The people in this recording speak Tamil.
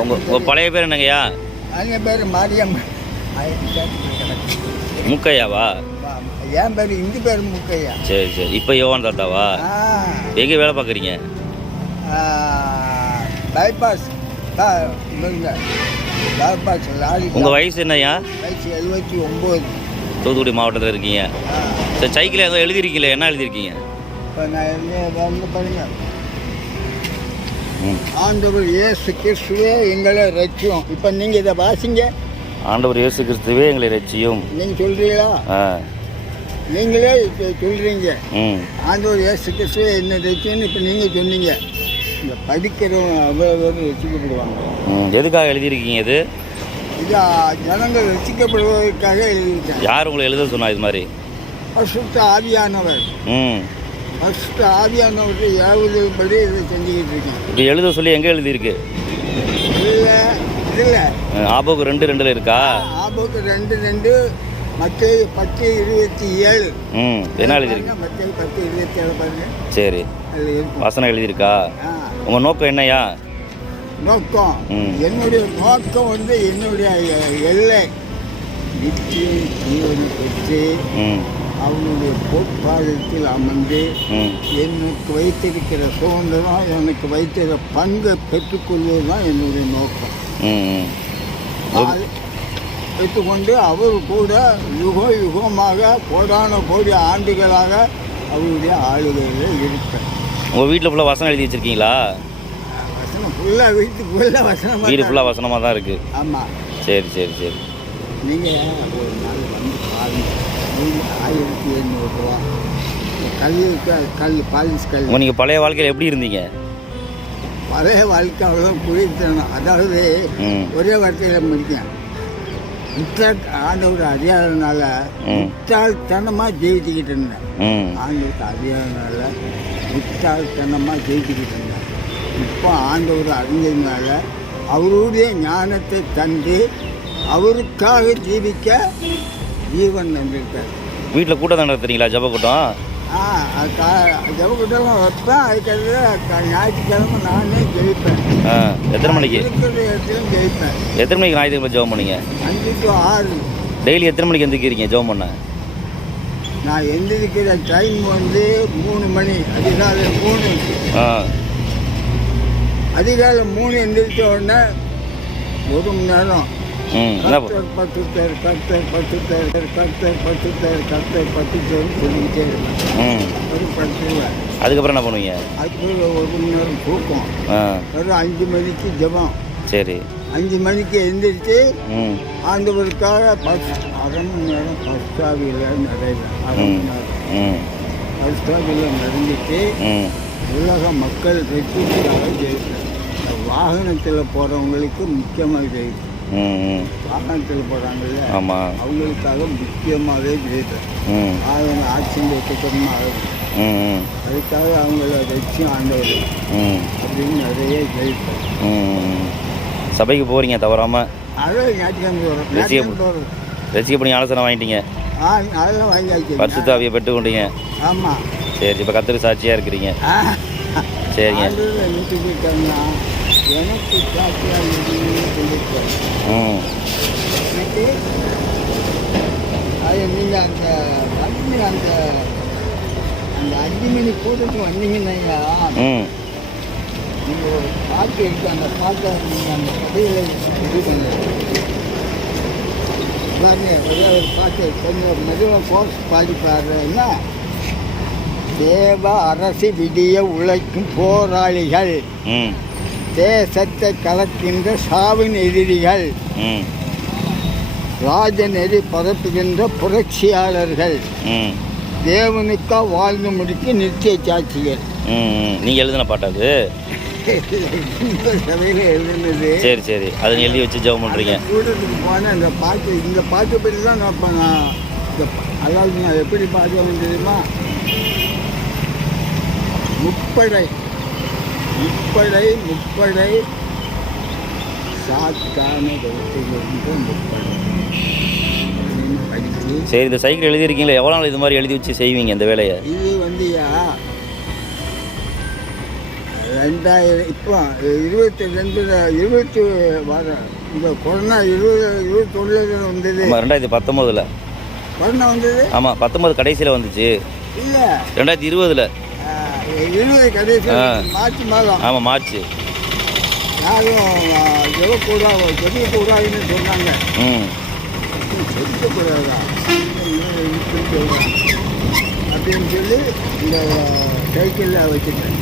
உங்கள் பழைய பேர் என்னங்கய்யா? என் பேர் மாரியம். முக்கையாவா? என் பேர் இந்து பேர் முக்கையா. சரி சரி. இப்போ யோவான் தாத்தாவா? எங்கே வேலை பார்க்குறீங்க? Bypass bypass lorry. உங்கள் வயசு என்னய்யா? வயசு 79. தூத்துக்குடி மாவட்டத்தில் இருக்கீங்க. சரி, சைக்கிள் ஏதோ எழுதிருக்கீங்களே, என்ன எழுதிருக்கீங்க? இப்போ நான் வந்து பாருங்க, ஆண்டவர் இயேசு கிறிஸ்துவே எங்களை ரட்சியும். இப்போ நீங்கள் இதை வாசிங்க. ஆண்டவர் இயேசு கிறிஸ்துவே எங்களை ரட்சியும். நீங்கள் சொல்கிறீங்களா? நீங்களே இப்போ சொல்கிறீங்க. ஆண்டவர் இயேசு கிறிஸ்துவே என்ன ரட்சியும்னு இப்போ நீங்கள் சொன்னீங்க. இந்த படிக்கிறவங்க அவ்வளோ ரசிக்கப்படுவாங்க. எதுக்காக எழுதியிருக்கீங்க இது? இது ஜனங்கள் ரசிக்கப்படுவதற்காக எழுதியிருக்காங்க. யார் உங்களை எழுத சொன்னா இது மாதிரி? பரிசுத்த ஆவியானவர். பரிசுத்த ஆவியானவர்கிட்ட ஏவுதல்படி இதை செஞ்சுக்கிட்டு இருக்கேன். இப்படி எழுத சொல்லி எங்கே எழுதியிருக்கு? இல்லை இல்லை, ஆபோக்கு 2:2 இருக்கா? ஆபோக்கு 2:2, மத்தேயு 10:27. என்ன எழுதிருக்கு? மத்தேயு 10:27 பாருங்க. சரி, வசனம் எழுதியிருக்கா? உங்கள் நோக்கம் என்னையா? நோக்கம், என்னுடைய நோக்கம் வந்து என்னுடைய எல்லை நித்திய ஜீவனை பெற்று அவனுடைய பொற்பாதத்தில் அமர்ந்து எனக்கு வைத்திருக்கிற சுதந்திரம், எனக்கு வைத்திருக்கிற பங்கை பெற்றுக்கொள்வது தான் என்னுடைய நோக்கம். வைத்துக்கொண்டு அவர் கூட யுகமாக கோடான கோடி ஆண்டுகளாக அவருடைய ஆளுகையில் இருப்பேன். உங்கள் வீட்டில் ஃபுல்லாக வசனம் எழுதி வச்சுருக்கீங்களா? வசனம் ஃபுல்லாக வீட்டுக்குள்ளே வசனம், வீடு ஃபுல்லாக வசனமாக தான் இருக்குது. ஆமாம். சரி சரி சரி. நீங்கள் ஒரு நாள் வந்து பாருங்க, 1800 ரூபா பாலிஸ் கல். நீங்கள் பழைய வாழ்க்கையில் எப்படி இருந்தீங்க? பழைய வாழ்க்கை அவ்வளோ குளிர்த்தணும். அதாவது ஒரே வார்த்தையில் முடிக்கேன். ஆண்டவர் அறியாதனால முட்டாள்தனமாக ஜெயிச்சுக்கிட்டு இருந்தேன். ஆண்டவருக்கு அறியாதனால முட்டாள்தனமாக ஜெயிச்சுக்கிட்டு இருந்தேன். இப்போ ஆண்டவர் அறிஞ்சதுனால அவருடைய ஞானத்தை தந்து அவருக்காக ஜீவிக்க ஜீவன் தந்திருக்கார். வீட்டில் கூட்டம் நடத்துறீங்களா? ஜப கூட்டம்? ஜப கூட்டம்லாம் வைப்பேன். அதுக்காக ஞாயிற்றுக்கிழமை நானே ஜெயிப்பேன். எத்தனை மணிக்கு? இருக்கிற இடத்துலையும் ஜெயிப்பேன். எத்தனை மணிக்கு ஞாயிற்றுக்கிழமை ஜெபம் பண்ணீங்க? 5 to 6. டெய்லி எத்தனை மணிக்கு எந்திரிக்கிறீங்க ஜெபம் பண்ண? நான் எந்திரிக்கிற டைம் வந்து 3 மணி. அதிகாலை 3. அதிகாலை 3 எந்திரிச்ச உடனே 1 மணி நேரம் சொல்லிக்கிட்டே இருப்பேன். அதுக்கப்புறம் என்ன பண்ணுவீங்க? அதுக்கு 1 மணி நேரம் தூக்கம். ஒரு 5 மணிக்கு ஜெபம். சரி. 5 மணிக்கு எழுந்திரிச்சு ஆண்டவருக்காக அரை மணி நேரம் பஸ்டாவியில் நிறைவேன். அரை மணி நேரம் பஸ்டாவியில் நிறைஞ்சிட்டு உலக மக்கள் வெற்றிக்காக ஜெயிப்பேன். வாகனத்தில் போகிறவங்களுக்கு முக்கியமாக ஜெயிப்பேன். வாகனத்தில் போகிறாங்கல்ல, அவங்களுக்காக முக்கியமாகவே ஜெயிப்பேன். வாகனம் ஆக்சிடென்ட் வைக்கணுமா அதுக்காக அவங்கள வச்சு ஆண்டவர் அப்படின்னு நிறைய ஜெயிப்பேன். சபைக்கு போகிறீங்க தவறாமல்? அதான் ஞாயிற்றுக்கிழமை போகிறோம். ரசிக்கப்படி ஆலோசனை வாங்கிட்டீங்க? அதெல்லாம் வாங்கியாச்சு. பரிசுத்த ஆவியை பெற்றுக்கொண்டீங்க? ஆமாம். சரி, இப்போ கர்த்தருக்கு சாட்சியாக இருக்கிறீங்க. சரிங்க. வீட்டுக்கு போயிட்டாங்கன்னா எனக்கு சாட்சியாக சொல்லியிருக்கேன். எனக்கு அது நீங்கள் அந்த 5 மணி கூட்டத்துக்கு வந்தீங்கன்னா நீங்கள் ஒரு பாட்டு இருக்கு. அந்த பாட்டை நீங்கள் அந்த கதையில் இது பாருங்க. ஒரே ஒரு பாட்டு கொஞ்சம் மெதுவாக கோர்ஸ் பாடி பாடுறேன்னா, தேவ அரசு விடிய உழைக்கும் போராளிகள், தேசத்தை கலக்கின்ற சாவின் எதிரிகள், ராஜநெறி பரப்புகின்ற புரட்சியாளர்கள், தேவனுக்கா வாழ்ந்து முடிக்க நிச்சய சாட்சிகள். நீங்கள் எழுதின பாட்டாது? சபையில் எழுதுனது. சரி சரி, அதை எழுதி வச்சு ஜெபம் பண்ணுறீங்க. கூட்டத்துக்கு போனேன். இந்த பாட்டு பற்றி தான் நான் இப்போ அதாவது நான் எப்படி பாடுவேன் தெரியுமா? முப்படை சாத்தான முப்படை. சரி, இந்த சைக்கிள் எழுதியிருக்கீங்களா? எவ்வளோ நாள் இது மாதிரி எழுதி வச்சு செய்வீங்க இந்த வேலையை? இது வந்துயா, 2000 இப்போ 20 வர இந்த கொரோனா 21 வந்தது. ஆமாம் 2019. கொரோனா வந்தது. ஆமாம் 19 கடைசியில் வந்துச்சு. இல்லை 2020. 20 கடைசி மார்ச் மாதம். ஆமாம் மார்ச். யாரும் செதுக்கூடாதுன்னு சொன்னாங்க. செதுக்கக்கூடாதா அப்படின்னு சொல்லி இந்த சைக்கிளில் வச்சுட்டேன்.